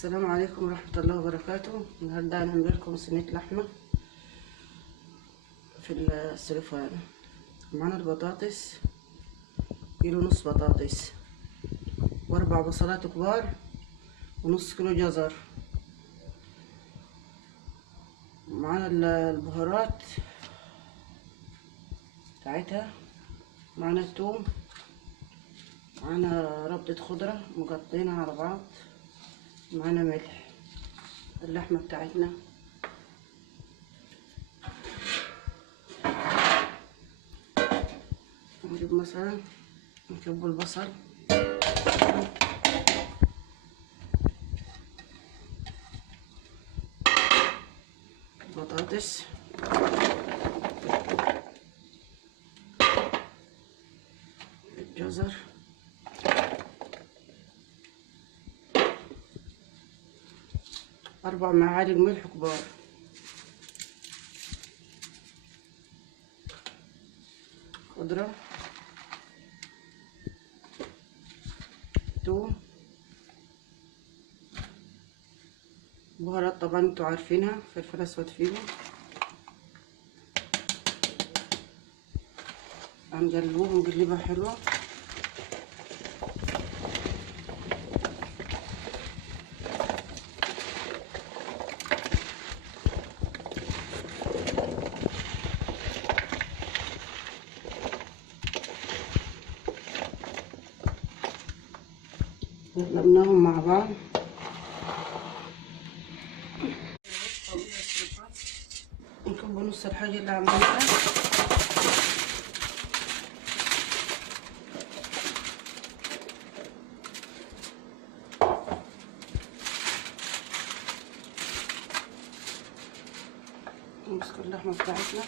السلام عليكم ورحمة الله وبركاته. النهارده هنعمل لكم صينية لحمة في السلوفان. معانا البطاطس، كيلو ونص بطاطس، واربع بصلات كبار، ونص كيلو جزر. معانا البهارات بتاعتها، معانا الثوم، معانا ربطة خضرة مقطعينها على بعض، معانا ملح. اللحمة بتاعتنا نجيب مثلا نكب البصل، البطاطس، الجزر، أربع معالق ملح كبار، خضرة، توم، بهارات طبعا انتوا عارفينها، فلفل اسود فيهم. هنقلبوها ونقلبها حلوة. قلبناهم مع بعض. نكب نص الحاجة اللي عملناها. نمسك اللحمة بتاعتنا،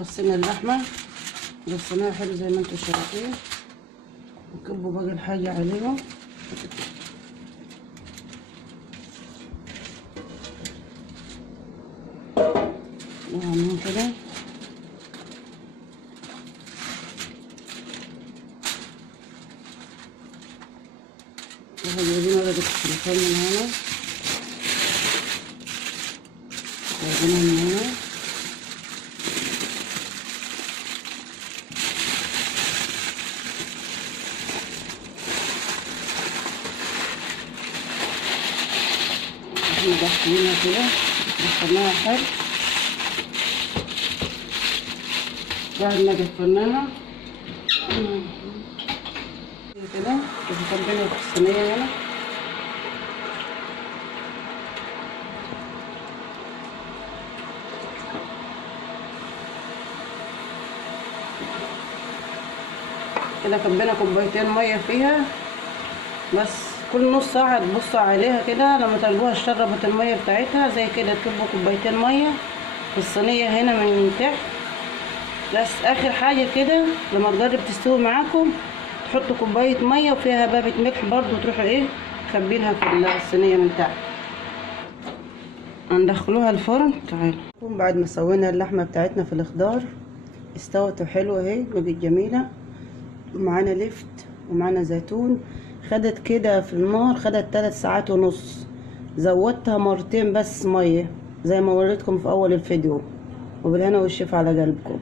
غسلنا اللحمة، غسلناها حلو زي ما انتوا شايفين. نكبوا باقي الحاجة عليهم، نعمل كده. جايبين ورقة التليفون من هنا، جايبينها من هنا. دخلناها كده، دخلناها حلو بعد ما قفلناها كده. بنكبلها في الصينية هنا. كده كبينا كوبايتين مية فيها بس. كل نص ساعة تبصوا عليها كده، لما تلقوها شربت المية بتاعتها زي كده تكبوا كوبايتين مية في الصينية هنا من تحت. بس اخر حاجة كده لما تجرب تستوي معاكم تحطوا كوباية مية وفيها بابة ملح برضو، وتروحوا ايه كبينها في الصينية من تحت. هندخلوها الفرن. تعالوا بعد ما سوينا اللحمة بتاعتنا في الخضار، استوت حلوة اهي، بقت جميلة. معانا لفت ومعانا زيتون. خدت كده في النار، خدت 3 ساعات ونص. زودتها مرتين بس مية زي ما وريتكم في اول الفيديو. وبالهنا والشفا على قلبكم.